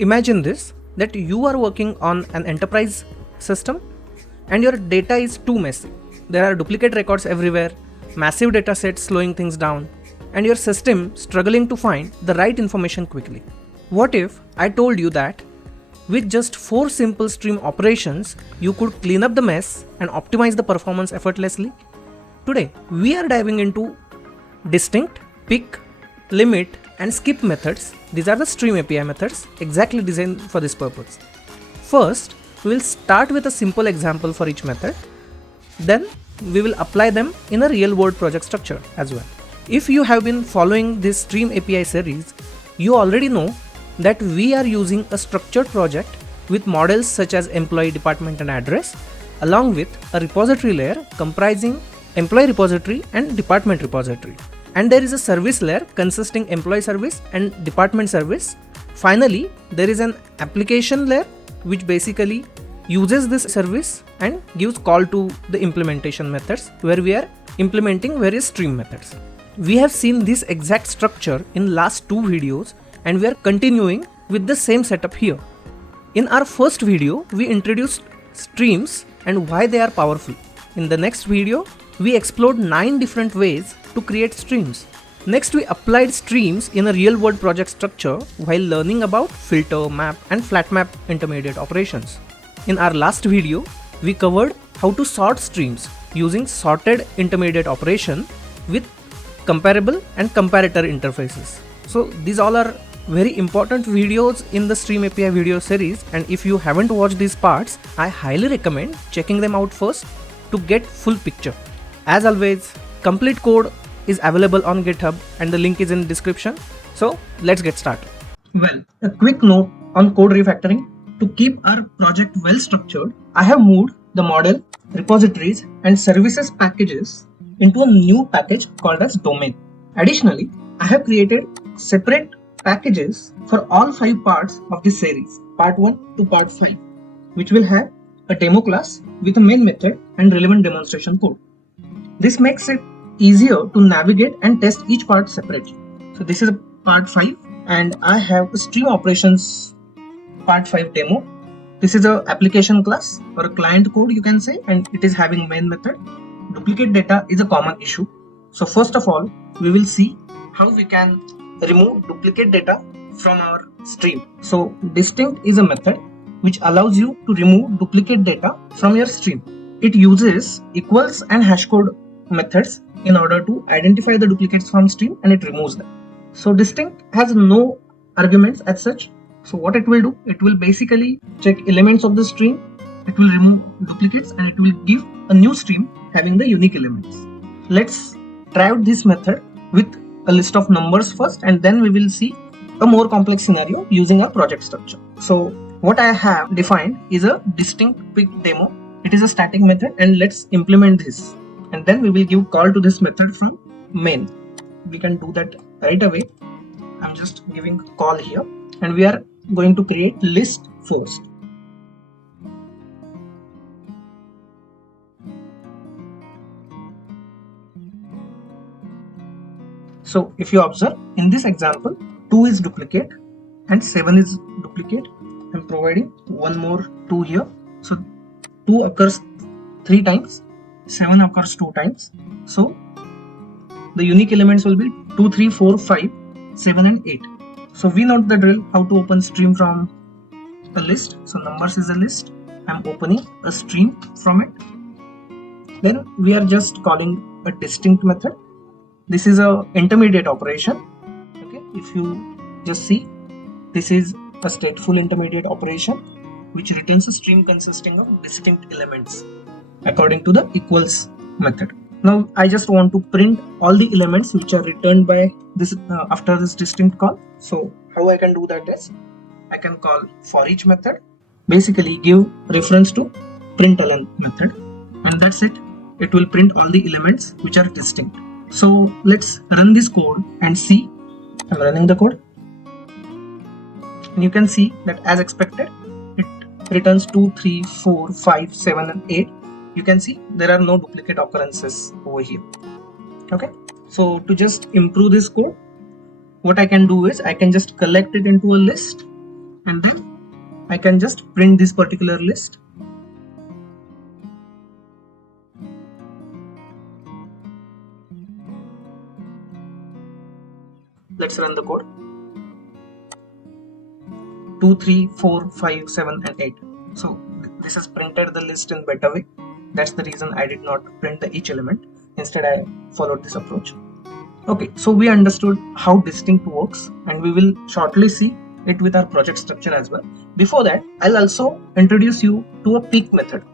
Imagine this, that you are working on an enterprise system and your data is too messy. There are duplicate records everywhere, massive data sets slowing things down, and your system struggling to find the right information quickly. What if I told you that with just 4 simple stream operations, you could clean up the mess and optimize the performance effortlessly? Today, we are diving into distinct, pick, limit, and skip methods. These are the stream API methods exactly designed for this purpose. First, we will start with a simple example for each method. Then, we will apply them in a real world project structure as well. If you have been following this stream API series, you already know that we are using a structured project with models such as employee, department, and address, along with a repository layer comprising employee repository and department repository. And there is a service layer consisting employee service and department service. Finally, there is an application layer which basically uses this service and gives call to the implementation methods, where we are implementing various stream methods. We have seen this exact structure in last 2 videos, and we are continuing with the same setup here. In our first video, we introduced streams and why they are powerful. In the next video, we explored 9 different ways to create streams. Next, we applied streams in a real-world project structure while learning about filter, map, and flat map intermediate operations. In our last video, we covered how to sort streams using sorted intermediate operation with comparable and comparator interfaces. So these all are very important videos in the Stream API video series, and if you haven't watched these parts, I highly recommend checking them out first to get full picture. As always, complete code is available on GitHub and the link is in description. So let's get started. Well, a quick note on code refactoring. To keep our project well structured, I have moved the model, repositories, and services packages into a new package called as domain. Additionally, I have created separate packages for all 5 parts of this series, part 1 to part 5, which will have a demo class with a main method and relevant demonstration code. This makes it easier to navigate and test each part separately. So this is a part 5, and I have a stream operations part 5 demo. This is a application class or a client code, you can say, and it is having main method. Duplicate data is a common issue. So first of all, we will see how we can remove duplicate data from our stream. So distinct is a method which allows you to remove duplicate data from your stream. It uses equals and hash code methods in order to identify the duplicates from stream, and it removes them. So distinct has no arguments as such. So what it will do, it will basically check elements of the stream, it will remove duplicates, and it will give a new stream having the unique elements. Let's try out this method with a list of numbers first, and then we will see a more complex scenario using our project structure. So what I have defined is a distinct pick demo. It is a static method, and let's implement this. And then we will give call to this method from main. We can do that right away. I'm just giving call here, and we are going to create list first. So if you observe in this example, 2 is duplicate and 7 is duplicate. I'm providing one more 2 here. So 2 occurs 3 times, 7 occurs 2 times. So the unique elements will be 2, 3, 4, 5, 7 and 8. So we know the drill how to open stream from a list. So numbers is a list. I'm opening a stream from it. Then we are just calling a distinct method. This is a intermediate operation. Okay, if you just see, this is a stateful intermediate operation which returns a stream consisting of distinct elements according to the equals method. Now I just want to print all the elements which are returned by this after this distinct call. So how I can do that is, I can call for each method, basically give reference to println method, and that's it. It will print all the elements which are distinct. So let's run this code and see. I'm running the code, and you can see that as expected, it returns 2, 3, 4, 5, 7 and 8. You can see there are no duplicate occurrences over here. Okay, so to just improve this code, what I can do is I can just collect it into a list and then I can just print this particular list. Let's run the code. 2, 3, 4, 5, 7 and 8. So this has printed the list in better way. That's the reason I did not print each element. Instead I followed this approach. Okay, so we understood how distinct works, and we will shortly see it with our project structure as well. Before that, I'll also introduce you to a peek method.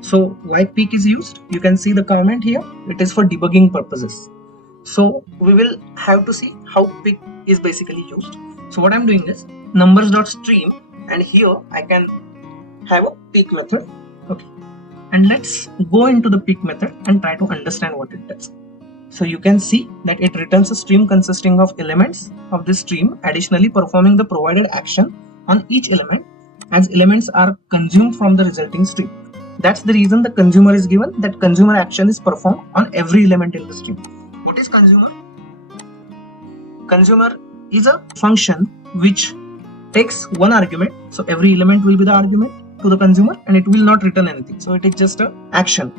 So why peek is used? You can see the comment here. It is for debugging purposes. So we will have to see how peek is basically used. So what I'm doing is numbers.stream, and here I can have a peek method. Okay, and let's go into the peek method and try to understand what it does. So you can see that it returns a stream consisting of elements of this stream, additionally performing the provided action on each element as elements are consumed from the resulting stream. That's the reason the consumer is given, that consumer action is performed on every element in the stream. What is consumer? Consumer is a function which takes one argument. So every element will be the argument to the consumer, and it will not return anything. So it is just an action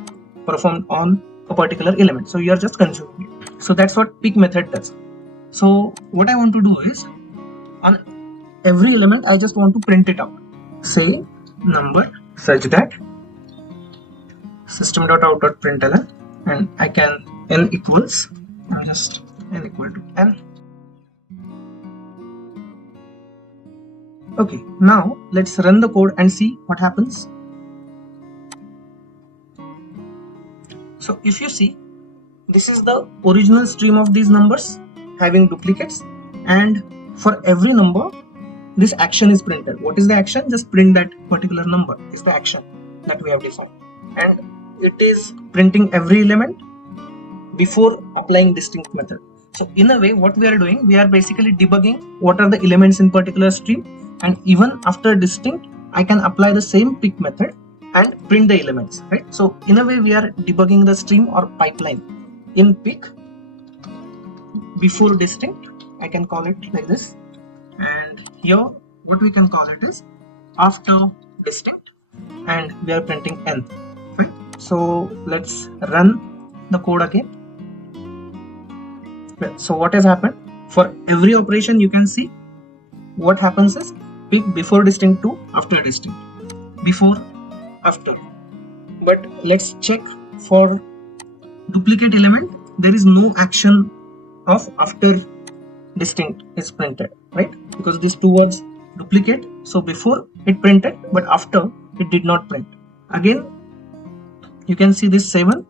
performed on a particular element. So you are just consuming it. So that's what peek method does. So what I want to do is, on every element I just want to print it out. Say number such that system.out.println, and I can n equals, just n equal to n. Okay, now let's run the code and see what happens. So if you see, this is the original stream of these numbers having duplicates, and for every number this action is printed. What is the action? Just print that particular number is the action that we have defined, and it is printing every element before applying distinct method. So in a way, what we are doing, we are basically debugging what are the elements in particular stream, and even after distinct I can apply the same peek method and print the elements, right? So in a way we are debugging the stream or pipeline. In peek, before distinct, I can call it like this, and here what we can call it is after distinct, and we are printing n, right? So let's run the code again. So what has happened, for every operation you can see what happens is peek before distinct to after distinct, before after. But let's check for duplicate element. There is no action of after distinct is printed, right? Because these two words duplicate, so before it printed, but after it did not print. Again you can see this 7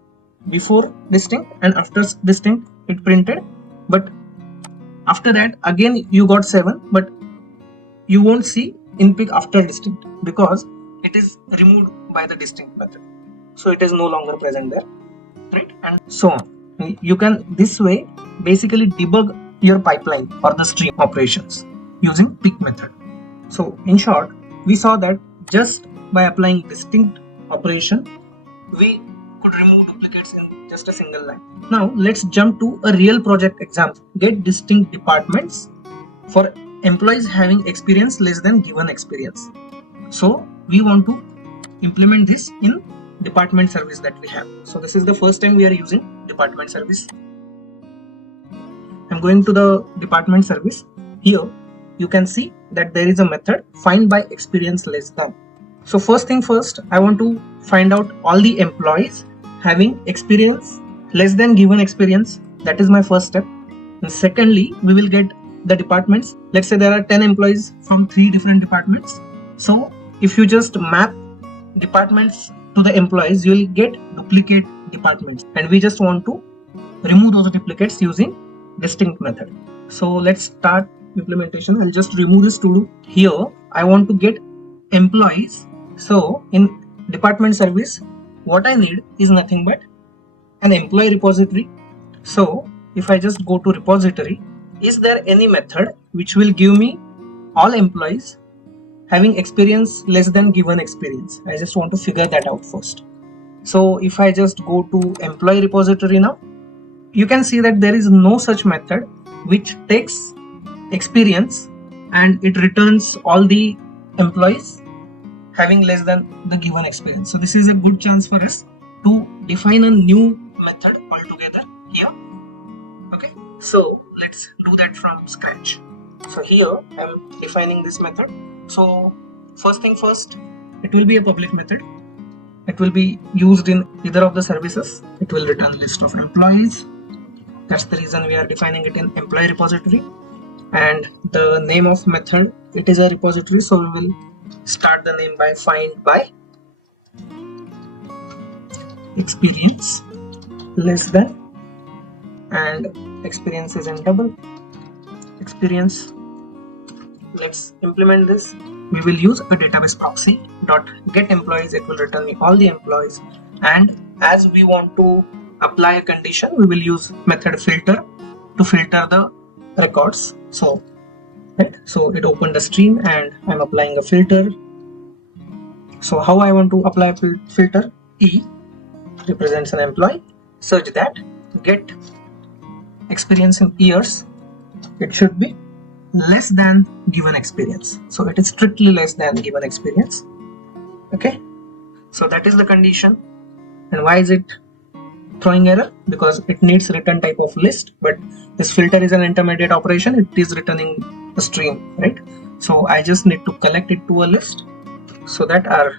before distinct, and after distinct it printed, but after that again you got 7, but you won't see in peek after distinct because it is removed by the distinct method, so it is no longer present there, right? And so on. You can this way basically debug your pipeline or the stream operations using peek method. So in short, we saw that just by applying distinct operation we could remove duplicates in just a single line. Now let's jump to a real project example. Get distinct departments for employees having experience less than given experience. So we want to implement this in department service that we have. So this is the first time we are using department service. I'm going to the department service. Here you can see that there is a method find by experience less than. So first thing first, I want to find out all the employees having experience less than given experience. That is my first step. And secondly, we will get the departments. Let's say there are 10 employees from 3 different departments. So if you just map departments to the employees, you will get duplicate departments, and we just want to remove those duplicates using distinct method. So let's start implementation. I'll just remove this to do. Here I want to get employees. So in department service, what I need is nothing but an employee repository. So if I just go to repository, is there any method which will give me all employees having experience less than given experience? I just want to figure that out first. So if I just go to employee repository now, you can see that there is no such method which takes experience and it returns all the employees having less than the given experience. So this is a good chance for us to define a new method altogether here. Okay, so let's do that from scratch. So here I'm defining this method. So first thing first, it will be a public method. It will be used in either of the services. It will return list of employees. That's the reason we are defining it in employee repository. And the name of method, it is a repository, so we will start the name by find by experience less than, and experience is in double experience. Let's implement this. We will use a database proxy dot get employees. It will return me all the employees, and as we want to apply a condition, we will use method filter to filter the records. So it opened a stream and I'm applying a filter. So how I want to apply a filter? E represents an employee such that get experience in years, it should be less than given experience. So it is strictly less than given experience. Okay, so that is the condition. And why is it throwing error? Because it needs return type of list, but this filter is an intermediate operation. It is returning a stream, right? So I just need to collect it to a list so that our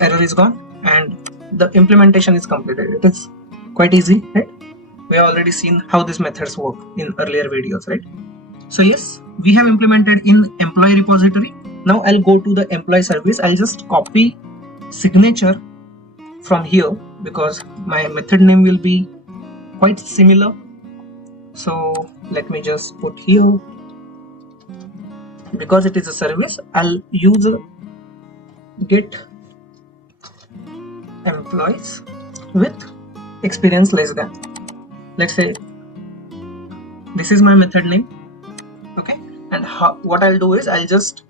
error is gone and the implementation is completed. It is quite easy, right? We have already seen how these methods work in earlier videos, right? So yes, we have implemented in employee repository. Now I'll go to the employee service. I'll just copy signature from here because my method name will be quite similar. So let me just put here, because it is a service, I'll use get employees with experience less than. Let's say this is my method name. Okay, and what I'll do is I'll just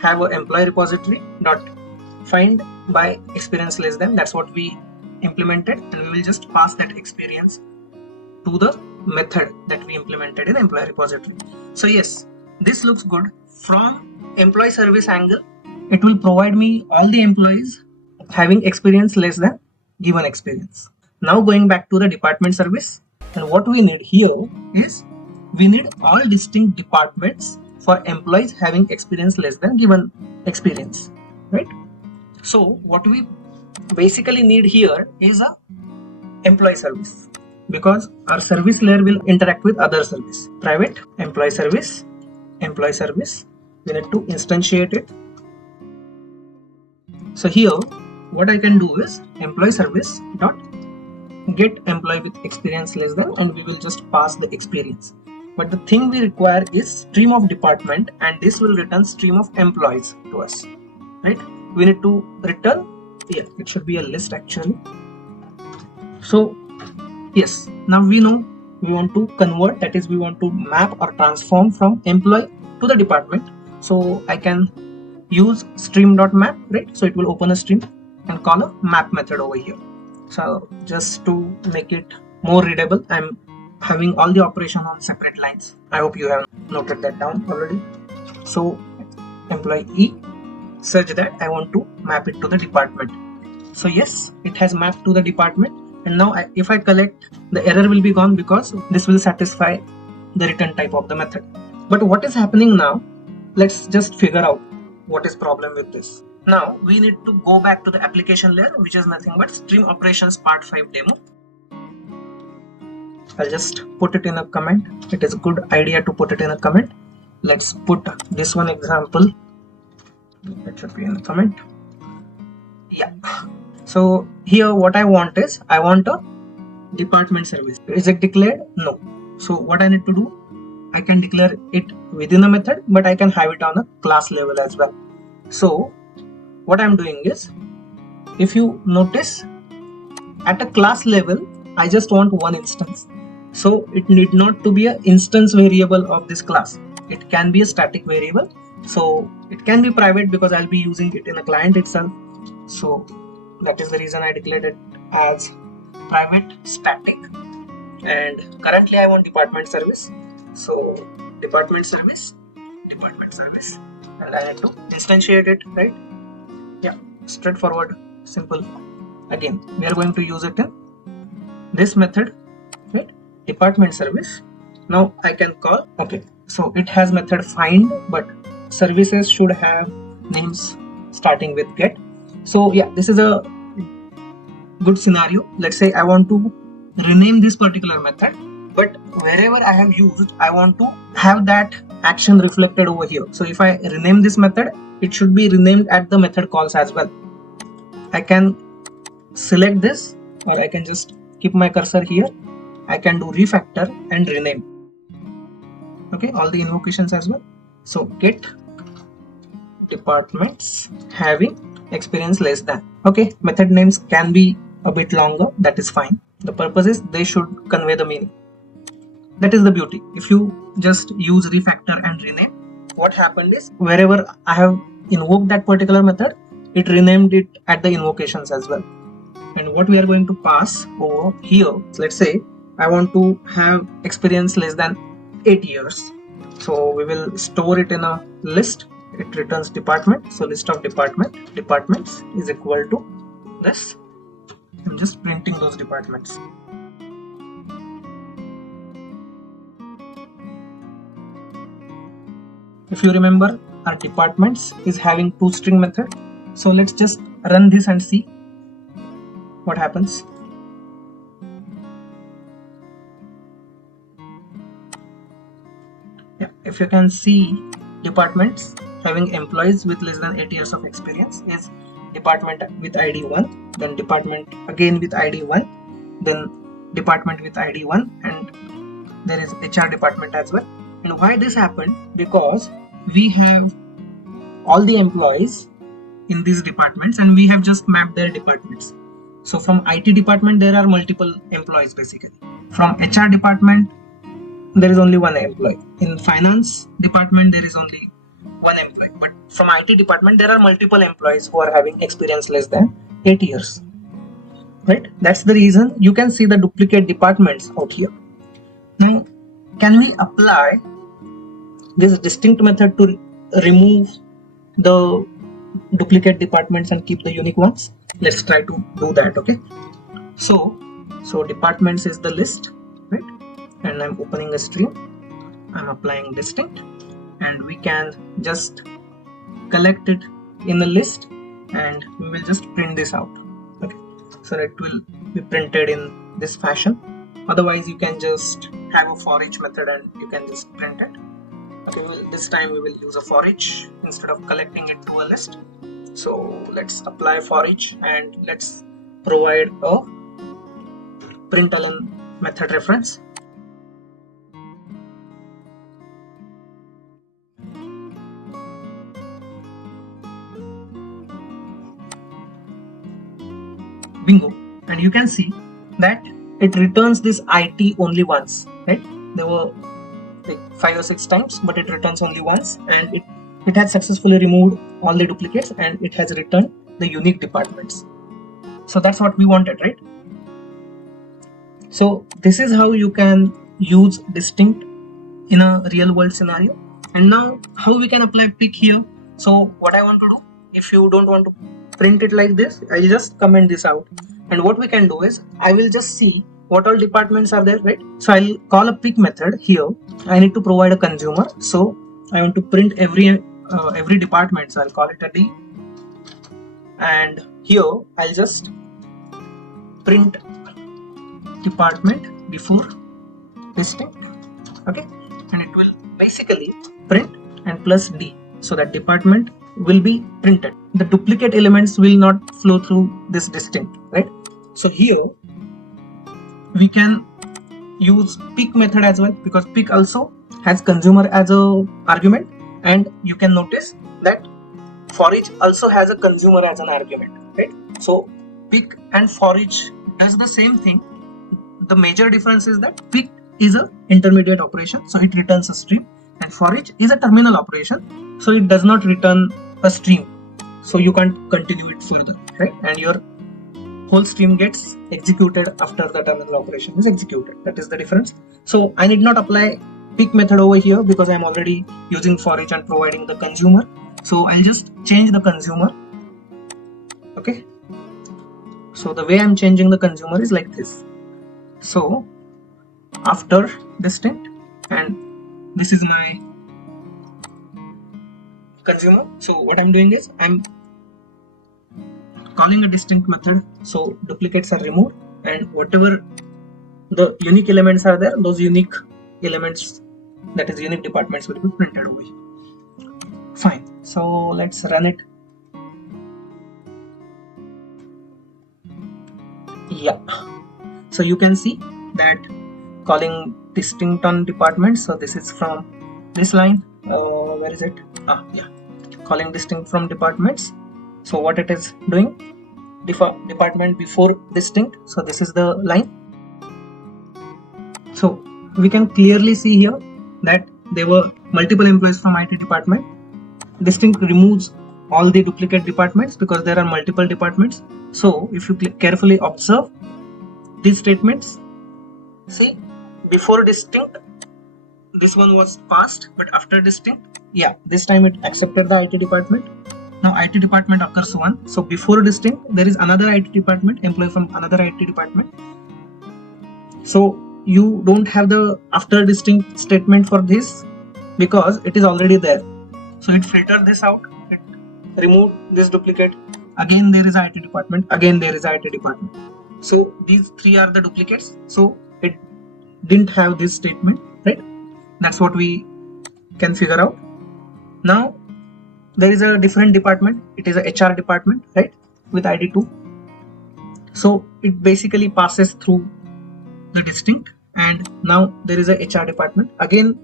have an employee repository dot find by experience less than. That's what we implemented, and we will just pass that experience to the method that we implemented in employee repository. So yes, this looks good. From employee service angle, it will provide me all the employees having experience less than given experience. Now going back to the department service, and what we need here is we need all distinct departments for employees having experience less than given experience, right? So what we basically need here is a employee service, because our service layer will interact with other service. Private employee service, we need to instantiate it. So here what I can do is employee service dot get employee with experience less than, and we will just pass the experience. But the thing we require is stream of department, and this will return stream of employees to us, right? We need to return, yeah, it should be a list actually. So yes, now we know we want to convert, that is we want to map or transform from employee to the department. So I can use stream.map, right? So it will open a stream and call a map method over here. So just to make it more readable, I'm having all the operation on separate lines. I hope you have noted that down already. So employee E, such that I want to map it to the department. So yes, it has mapped to the department, and now if I collect, the error will be gone because this will satisfy the return type of the method. But what is happening now? Let's just figure out what is problem with this. Now we need to go back to the application layer, which is nothing but stream operations part 5 demo. I'll just put it in a comment. It is a good idea to put it in a comment. Let's put this one example. It should be in the comment. Yeah. So here what I want is, I want a department service. Is it declared? No. So what I need to do, I can declare it within a method, but I can have it on a class level as well. So what I'm doing is, if you notice, at a class level, I just want one instance. So it need not to be an instance variable of this class. It can be a static variable. So it can be private because I'll be using it in a client itself. So that is the reason I declared it as private static. And currently I want department service. So department service department service, and I need to instantiate it, right? Yeah, straightforward, simple. Again, we are going to use it in this method, right? Department service. Now I can call, okay, so it has method find, but services should have names starting with get. So yeah, this is a good scenario. Let's say I want to rename this particular method, but wherever I have used, I want to have that action reflected over here. So if I rename this method, it should be renamed at the method calls as well. I can select this, or I can just keep my cursor here. I can do refactor and rename. Okay, all the invocations as well. So get departments having experience less than. Okay, method names can be a bit longer, that is fine. The purpose is they should convey the meaning. That is the beauty. If you just use refactor and rename, what happened is wherever I have invoked that particular method, it renamed it at the invocations as well. And what we are going to pass over here, let's say I want to have experience less than 8 years. So we will store it in a list. It returns department. So list of departments is equal to this. I'm just printing those departments. If you remember, our departments is having toString method. So let's just run this and see what happens. Yeah, if you can see, departments having employees with less than 8 years of experience is department with ID 1, then department again with ID 1, then department with ID 1, and there is HR department as well. And why this happened? Because we have all the employees in these departments and we have just mapped their departments. So from IT department there are multiple employees basically. From HR department there is only one employee. In finance department there is only one employee. But from IT department there are multiple employees who are having experience less than 8 years. Right? That's the reason you can see the duplicate departments out here. Now, can we apply this distinct method to remove the duplicate departments and keep the unique ones? Let's try to do that. Okay, so departments is the list, right? And I'm opening a stream, I'm applying distinct, and we can just collect it in the list and we will just print this out. Okay, so it will be printed in this fashion. Otherwise you can just have a for each method and you can just print it. Okay, this time we will use a for each instead of collecting it to a list. So let's apply for each and let's provide a println method reference. Bingo. And you can see that it returns this IT only once, right? There were like 5 or 6 times, but it returns only once, and it has successfully removed all the duplicates and it has returned the unique departments. So that's what we wanted, right? So this is how you can use distinct in a real world scenario. And now how we can apply pick here. So what I want to do, if you don't want to print it like this, I'll just comment this out. And what we can do is I will just see what all departments are there, right? So I'll call a pick method here. I need to provide a consumer. So I want to print every department. So I'll call it a D. And here I'll just print department before distinct. Okay, and it will basically print and plus D, so that department will be printed. The duplicate elements will not flow through this distinct, right? So here we can use pick method as well, because pick also has consumer as a argument, and you can notice that for each also has a consumer as an argument, right? So pick and for each does the same thing. The major difference is that pick is a intermediate operation, so it returns a stream, and for each is a terminal operation, so it does not return a stream, so you can't continue it further, right? And your whole stream gets executed after the terminal operation is executed. That is the difference. So I need not apply pick method over here because I'm already using for each and providing the consumer. So I'll just change the consumer. Okay, so the way I'm changing the consumer is like this. So after distinct, and this is my consumer. So what I'm doing is I'm calling a distinct method, so duplicates are removed, and whatever the unique elements are there, those unique elements, that is unique departments, will be printed over here. Fine, so let's run it. Yeah, so you can see that calling distinct on department, so this is from this line, where is it? Yeah, calling distinct from departments. So what it is doing, department before distinct, so this is the line. So we can clearly see here that there were multiple employees from IT department. Distinct removes all the duplicate departments because there are multiple departments. So if you carefully observe these statements, see, before distinct this one was passed, but after distinct, yeah, this time it accepted the IT department. Now IT department occurs one. So before distinct there is another IT department, employee from another IT department. So you don't have the after distinct statement for this because it is already there. So it filtered this out, it removed this duplicate. Again there is IT department, again there is IT department. So these three are the duplicates. So it didn't have this statement, right? That's what we can figure out. Now there is a different department, it is a HR department, right, with ID2. So it basically passes through the distinct, and now there is a HR department. Again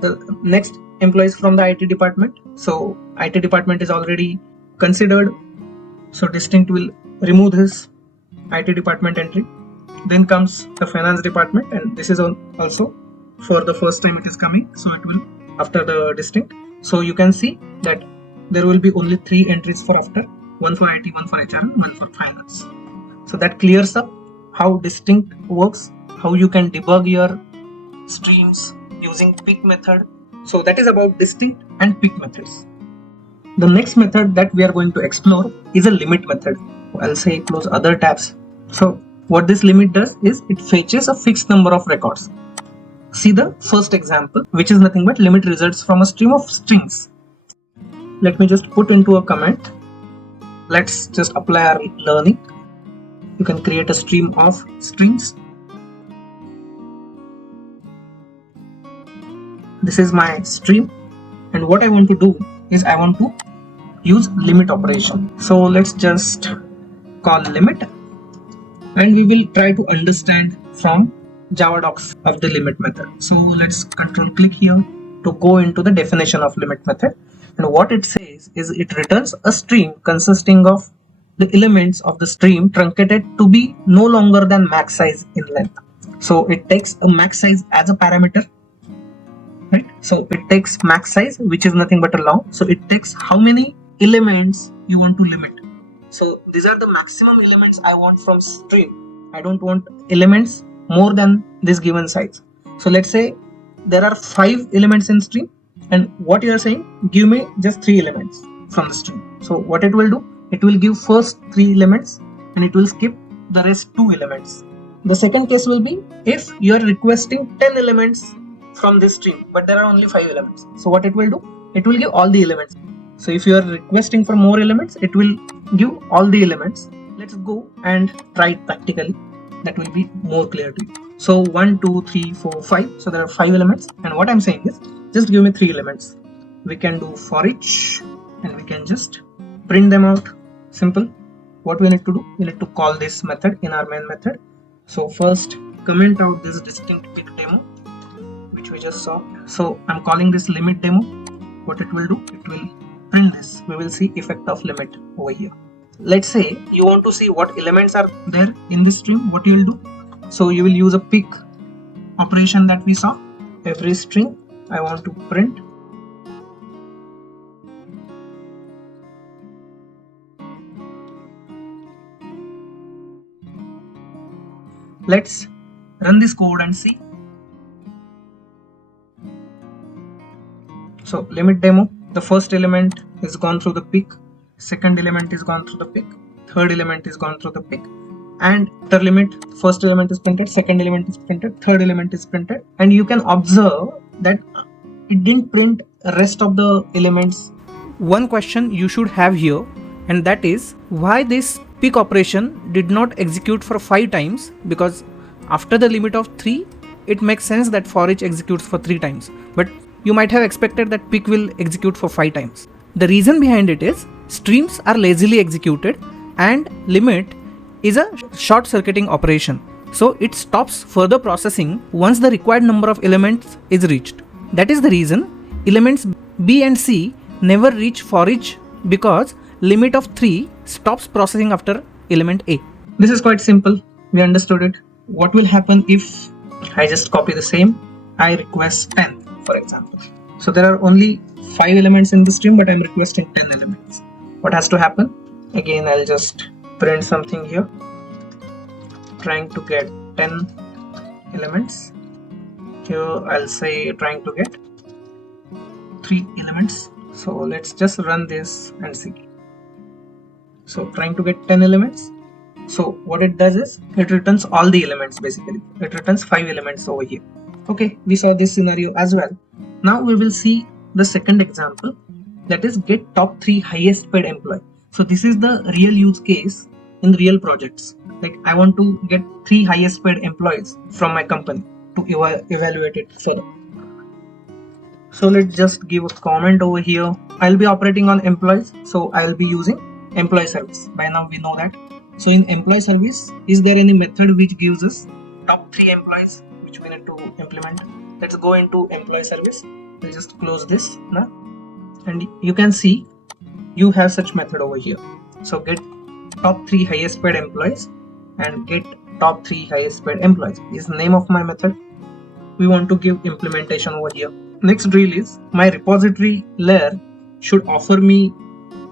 the next employees from the IT department, so IT department is already considered, so distinct will remove this IT department entry. Then comes the finance department, and this is also for the first time it is coming, so it will after the distinct. So you can see that there will be only 3 entries for after, one for IT, one for HR, and one for finance. So that clears up how distinct works, how you can debug your streams using pick method. So that is about distinct and pick methods. The next method that we are going to explore is a limit method. I'll say close other tabs. So what this limit does is it fetches a fixed number of records. See the first example, which is nothing but limit results from a stream of strings. Let me just put into a comment. Let's just apply our learning. You can create a stream of strings. This is my stream, and what I want to do is I want to use limit operation. So let's just call limit, and we will try to understand from Java docs of the limit method. So let's control click here to go into the definition of limit method, and what it says is it returns a stream consisting of the elements of the stream truncated to be no longer than max size in length. So it takes a max size as a parameter, right? So it takes max size, which is nothing but a long. So it takes how many elements you want to limit. So these are the maximum elements I want from stream. I don't want elements more than this given size. So let's say there are 5 elements in stream, and what you are saying, give me just 3 elements from the stream. So what it will do, it will give first 3 elements and it will skip the rest 2 elements. The second case will be if you are requesting 10 elements from this stream, but there are only 5 elements. So what it will do, it will give all the elements. So if you are requesting for more elements, it will give all the elements. Let's go and try it practically. That will be more clear to you. So 1, 2, 3, 4, 5. So there are 5 elements, and what I'm saying is just give me 3 elements. We can do for each, and we can just print them out. Simple. What we need to do, we need to call this method in our main method. So first comment out this distinct pick demo, which we just saw. So I'm calling this limit demo. What it will do, it will print this. We will see effect of limit over here. Let's say you want to see what elements are there in this stream. What you will do, so you will use a pick operation that we saw. Every string I want to print. Let's run this code and see. So limit demo, the first element is gone through the pick, second element is gone through the pick, third element is gone through the pick, and the limit, first element is printed, second element is printed, third element is printed, and you can observe that it didn't print rest of the elements. One question you should have here, and that is why this pick operation did not execute for 5 times, because after the limit of 3 it makes sense that for each executes for 3 times, but you might have expected that pick will execute for 5 times. The reason behind it is streams are lazily executed and limit is a short circuiting operation, so it stops further processing once the required number of elements is reached. That is the reason elements B and C never reach for each, because limit of 3 stops processing after element A. This is quite simple, we understood it. What will happen if I just copy the same, I request 10 for example. So there are only 5 elements in the stream, but I'm requesting 10 elements. What has to happen? Again, I'll just print something here, trying to get 10 elements. Here I'll say trying to get 3 elements. So let's just run this and see. So trying to get 10 elements. So what it does is it returns all the elements. Basically it returns 5 elements over here. Okay, we saw this scenario as well. Now we will see the second example, that is get top 3 highest paid employee. So this is the real use case in real projects. Like I want to get 3 highest paid employees from my company to evaluate it further. So let's just give a comment over here. I'll be operating on employees, so I'll be using employee service. By now we know that. So in employee service, is there any method which gives us top 3 employees which we need to implement? Let's go into employee service. We'll just close this now, and you can see you have such method over here. So get top 3 highest paid employees and get top 3 highest paid employees is the name of my method. We want to give implementation over here. Next drill is my repository layer should offer me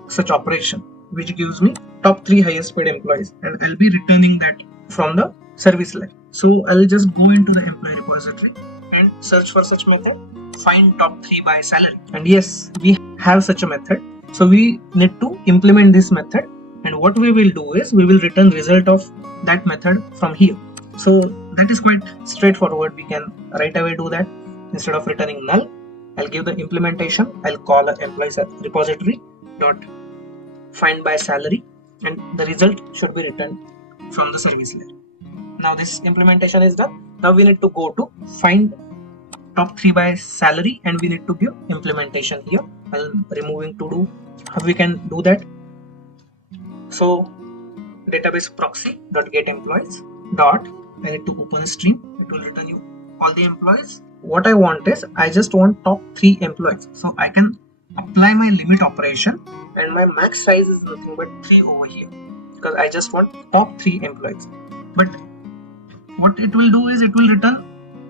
such operation which gives me top 3 highest paid employees, and I'll be returning that from the service layer. So I'll just go into the employee repository and search for such method, find top 3 by salary, and yes, we have such a method. So we need to implement this method, and what we will do is we will return result of that method from here. So that is quite straightforward. We can right away do that. Instead of returning null, I'll give the implementation. I'll call an employee repository dot find by salary, and the result should be returned from the service layer. Now this implementation is done. Now we need to go to find top 3 by salary, and we need to give implementation here. I'm removing to do. How we can do that? So database proxy dot get employees dot, I need to open a stream. It will return you all the employees. What I want is I just want top 3 employees, so I can apply my limit operation, and my max size is nothing but 3 over here, because I just want top 3 employees. But what it will do is it will return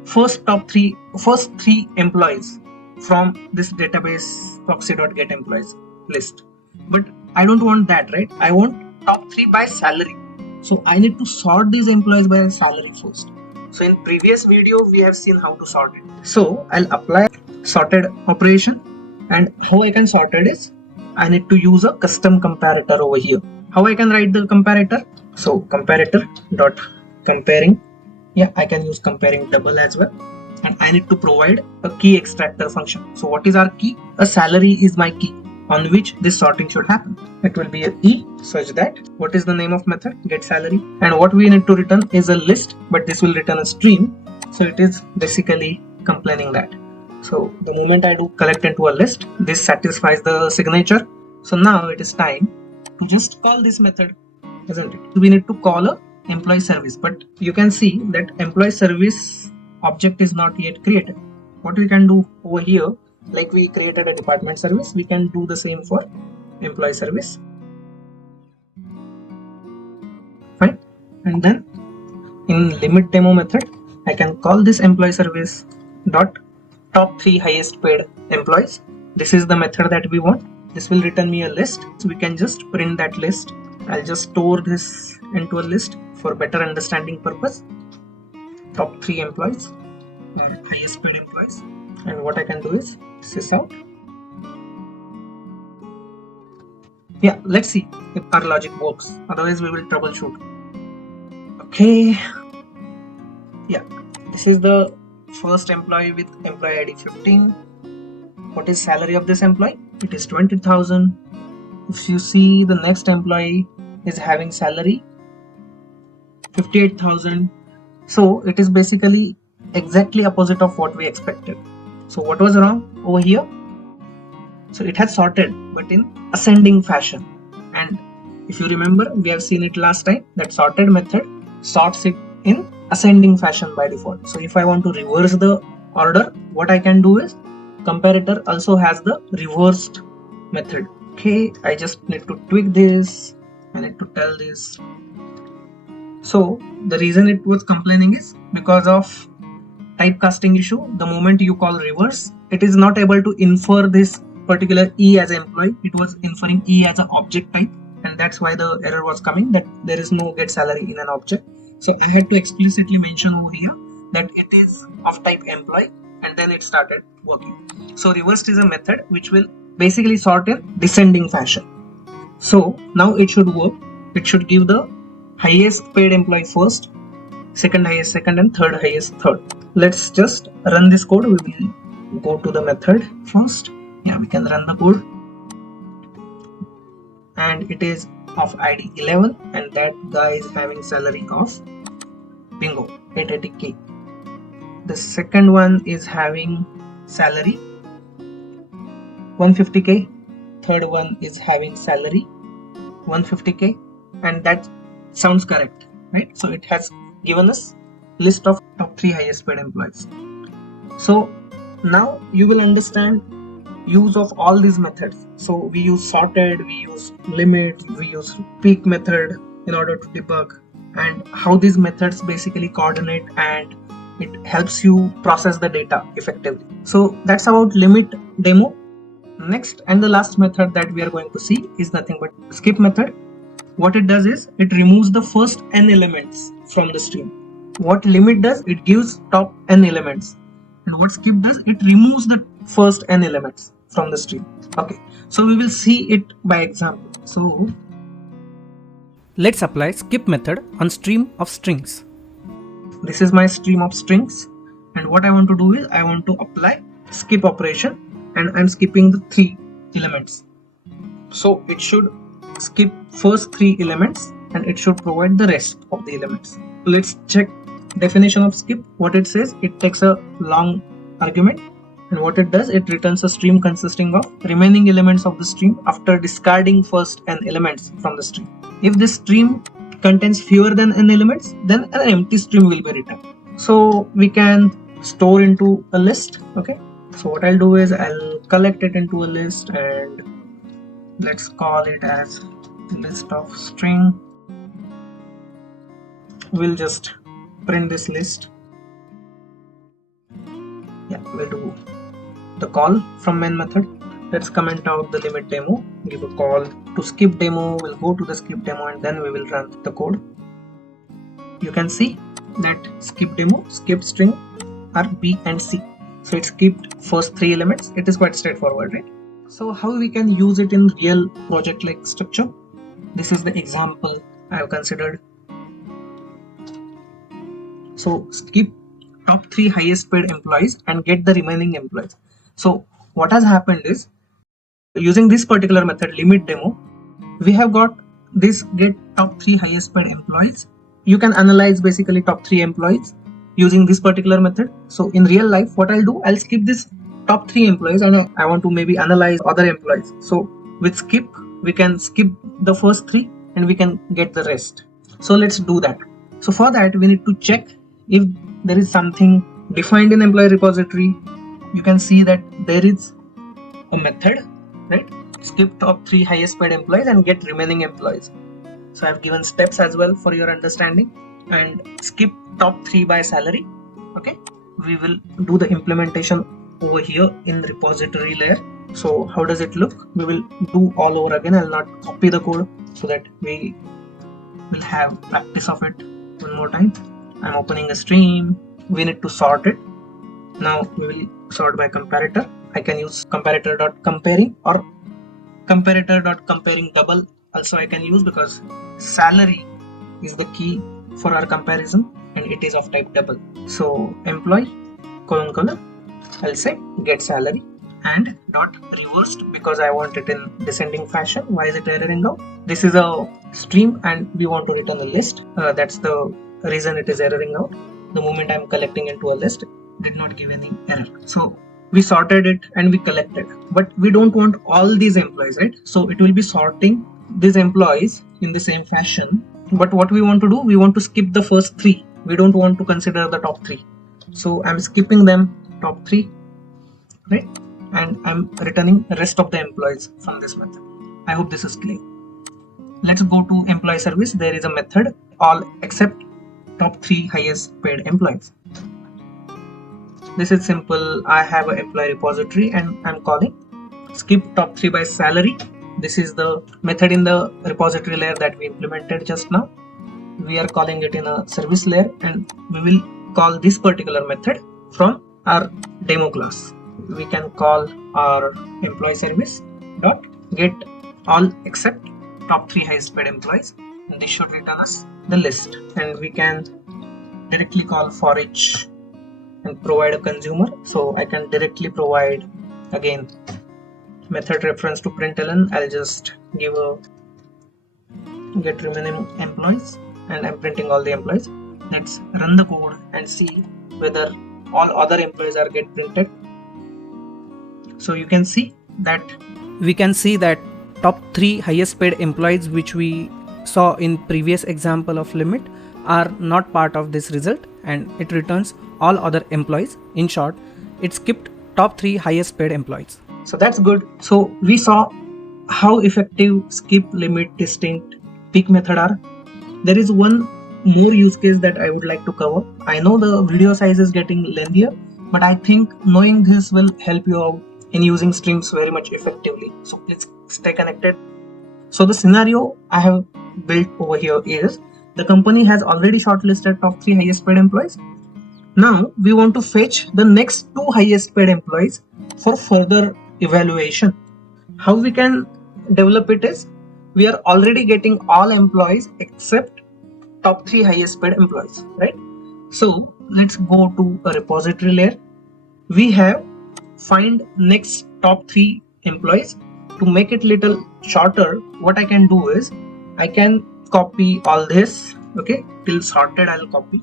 first 3 employees from this database proxy.get employees list. But I don't want that, right? I want top 3 by salary. So I need to sort these employees by salary first. So in previous video we have seen how to sort it. So I'll apply sorted operation, and how I can sort it is I need to use a custom comparator over here. How I can write the comparator? So comparator dot comparing. Yeah, I can use comparing double as well, and I need to provide a key extractor function. So what is our key? A salary is my key on which this sorting should happen. It will be a E such that, what is the name of method? Get salary, and what we need to return is a list, but this will return a stream. So it is basically complaining that. So the moment I do collect into a list, this satisfies the signature. So now it is time to just call this method, isn't it? We need to call a employee service, but you can see that employee service object is not yet created. What we can do over here, like we created a department service, we can do the same for employee service. Fine. And then in limit demo method, I can call this employee service dot top 3 highest paid employees. This is the method that we want. This will return me a list, so we can just print that list. I'll just store this into a list for better understanding purpose. Top 3 employees, highest paid employees, and what I can do is sys out Yeah, let's see if our logic works. Otherwise, we will troubleshoot. Okay. Yeah, this is the first employee with employee ID 15. What is salary of this employee? It is 20,000. If you see, the next employee is having salary 58,000. So it is basically exactly opposite of what we expected. So what was wrong over here? So it has sorted, but in ascending fashion. And if you remember, we have seen it last time that sorted method sorts it in ascending fashion by default. So if I want to reverse the order, what I can do is comparator also has the reversed method. Okay, I just need to tweak this. I need to tell this. So the reason it was complaining is because of typecasting issue. The moment you call reverse, it is not able to infer this particular E as employee. It was inferring E as an object type, and that's why the error was coming that there is no get salary in an object. So I had to explicitly mention over here that it is of type employee, and then it started working. So reversed is a method which will basically sort in descending fashion. So now it should work. It should give the highest paid employee first, second highest second, and third highest third. Let's just run this code. We will go to the method first. Yeah, we can run the code, and it is of ID 11, and that guy is having salary of bingo 880k. The second one is having salary 150k. Third one is having salary 150k, and that sounds correct, right? So it has given us list of top 3 highest paid employees. So now you will understand use of all these methods. So we use sorted, we use limit, we use peak method in order to debug, and how these methods basically coordinate, and it helps you process the data effectively. So that's about limit demo. Next and the last method that we are going to see is nothing but skip method. What it does is it removes the first n elements from the stream. What limit does, it gives top n elements, and what skip does, it removes the first n elements from the stream. Okay, so we will see it by example. So let's apply skip method on stream of strings. This is my stream of strings, and what I want to do is I want to apply skip operation, and I'm skipping the 3 elements. So it should skip first 3 elements, and it should provide the rest of the elements. Let's check definition of skip. What it says, it takes a long argument, and what it does, it returns a stream consisting of remaining elements of the stream after discarding first n elements from the stream. If this stream contains fewer than n elements, then an empty stream will be returned. So we can store into a list. Okay, so what I'll do is I'll collect it into a list, and let's call it as list of string. We'll just print this list. Yeah, we'll do the call from main method. Let's comment out the limit demo, give a call to skip demo. We'll go to the skip demo, and then we will run the code. You can see that skip demo, skip string are B and C. So it skipped first 3 elements. It is quite straightforward, right? So how we can use it in real project like structure? This is the example I have considered. So skip top 3 highest paid employees and get the remaining employees. So what has happened is, using this particular method limit demo, we have got this get top 3 highest paid employees. You can analyze basically top 3 employees using this particular method. So in real life, what I'll do, I'll skip this top 3 employees, and I want to maybe analyze other employees. So with skip, we can skip the first 3 and we can get the rest. So let's do that. So for that, we need to check if there is something defined in employee repository. You can see that there is a method, right? Skip top 3 highest paid employees and get remaining employees. So I've given steps as well for your understanding. And skip top 3 by salary. Okay, we will do the implementation over here in repository layer. So how does it look? We will do all over again. I'll not copy the code so that we will have practice of it one more time. I'm opening a stream. We need to sort it. Now we will sort by comparator. I can use comparator.comparing or comparator.comparing double also I can use, because salary is the key for our comparison and it is of type double. So employee colon I'll say get salary, and dot reversed because I want it in descending fashion. Why is it erroring out? This is a stream and we want to return a list. That's the reason it is erroring out. The moment I'm collecting into a list, it did not give any error. So we sorted it and we collected, but we don't want all these employees, right? So it will be sorting these employees in the same fashion. But what we want to do, we want to skip the first three. We don't want to consider the top three. So I'm skipping them, top three, right? And I'm returning the rest of the employees from this method. I hope this is clear. Let's go to employee service. There is a method all except top three highest paid employees. This is simple. I have an employee repository and I'm calling skip top three by salary. This is the method in the repository layer that we implemented just now. We are calling it in a service layer, and we will call this particular method from our demo class. We can call our employee service dot get all except top three highest paid employees, and this should return us the list. And we can directly call for each and provide a consumer. So I can directly provide again method reference to println. I'll just give a get remaining employees and I'm printing all the employees. Let's run the code and see whether all other employees are get printed. So you can see that top three highest paid employees which we saw in previous example of limit are not part of this result, and it returns all other employees. In short, it skipped top three highest paid employees. So that's good. So we saw how effective skip, limit, distinct, pick method are. There is one more use case that I would like to cover. I know the video size is getting lengthier, but I think knowing this will help you out in using streams very much effectively. So please stay connected. So the scenario I have built over here is the company has already shortlisted top three highest paid employees. Now we want to fetch the next two highest paid employees for further evaluation. How we can develop it is, we are already getting all employees except top three highest paid employees, right? So let's go to a repository layer. We have find next top three employees. To make it little shorter, what I can do is I can copy all this, okay, till sorted. I'll copy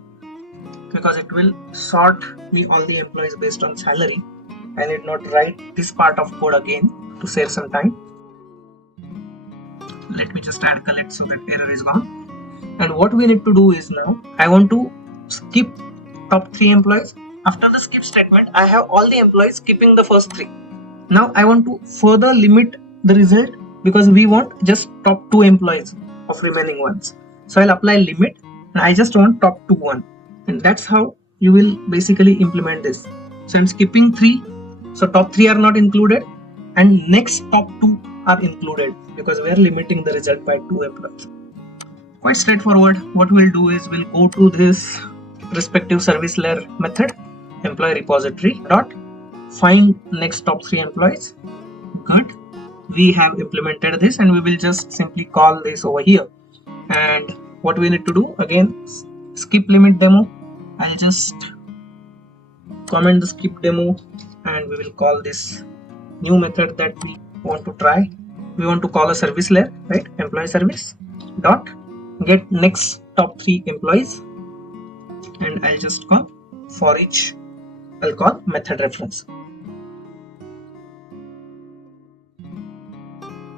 because it will sort all the employees based on salary. I need not write this part of code again to save some time. Let me just add collect so that error is gone. And what we need to do is, now I want to skip top three employees. After the skip statement, I have all the employees skipping the first three. Now I want to further limit the result because we want just top two employees of remaining ones. So I'll apply limit and I just want top two one. And that's how you will basically implement this. So I'm skipping three. So top three are not included and next top two are included because we are limiting the result by two employees. Quite straightforward. What we'll do is we'll go to this respective service layer method, employee repository dot find next top three employees. Good. We have implemented this and we will just simply call this over here. And what we need to do, again, skip limit demo. I'll just comment the skip demo and we will call this new method that we want to try. We want to call a service layer, right? Employee service dot get next top three employees, and I'll just call for each. I'll call method reference.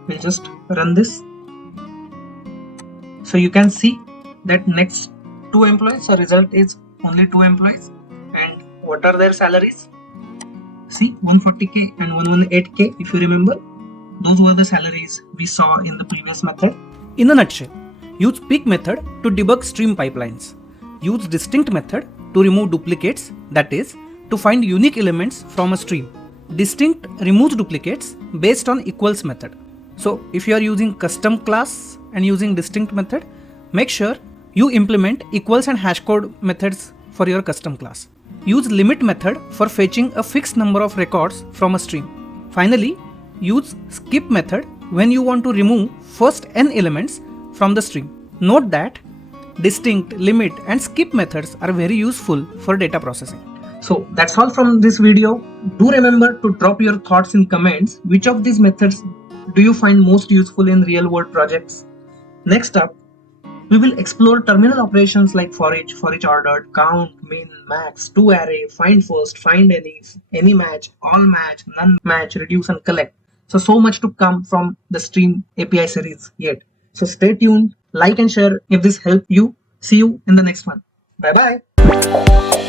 We'll just run this. So you can see that next two employees, so result is only two employees. And what are their salaries? See, 140k and 118k, if you remember. Those were the salaries we saw in the previous method. In a nutshell, use pick method to debug stream pipelines. Use distinct method to remove duplicates, that is, to find unique elements from a stream. Distinct removes duplicates based on equals method. So if you are using custom class and using distinct method, make sure you implement equals and hash code methods for your custom class. Use limit method for fetching a fixed number of records from a stream. Finally, use skip method when you want to remove first n elements from the stream. Note that distinct, limit and skip methods are very useful for data processing. So that's all from this video. Do remember to drop your thoughts in comments. Which of these methods do you find most useful in real world projects? Next up, we will explore terminal operations like for each ordered, count, min, max, toArray, find first, find any match, all match, none match, reduce and collect. So much to come from the Stream API series yet. So stay tuned, like and share if this helped you. See you in the next one. Bye bye.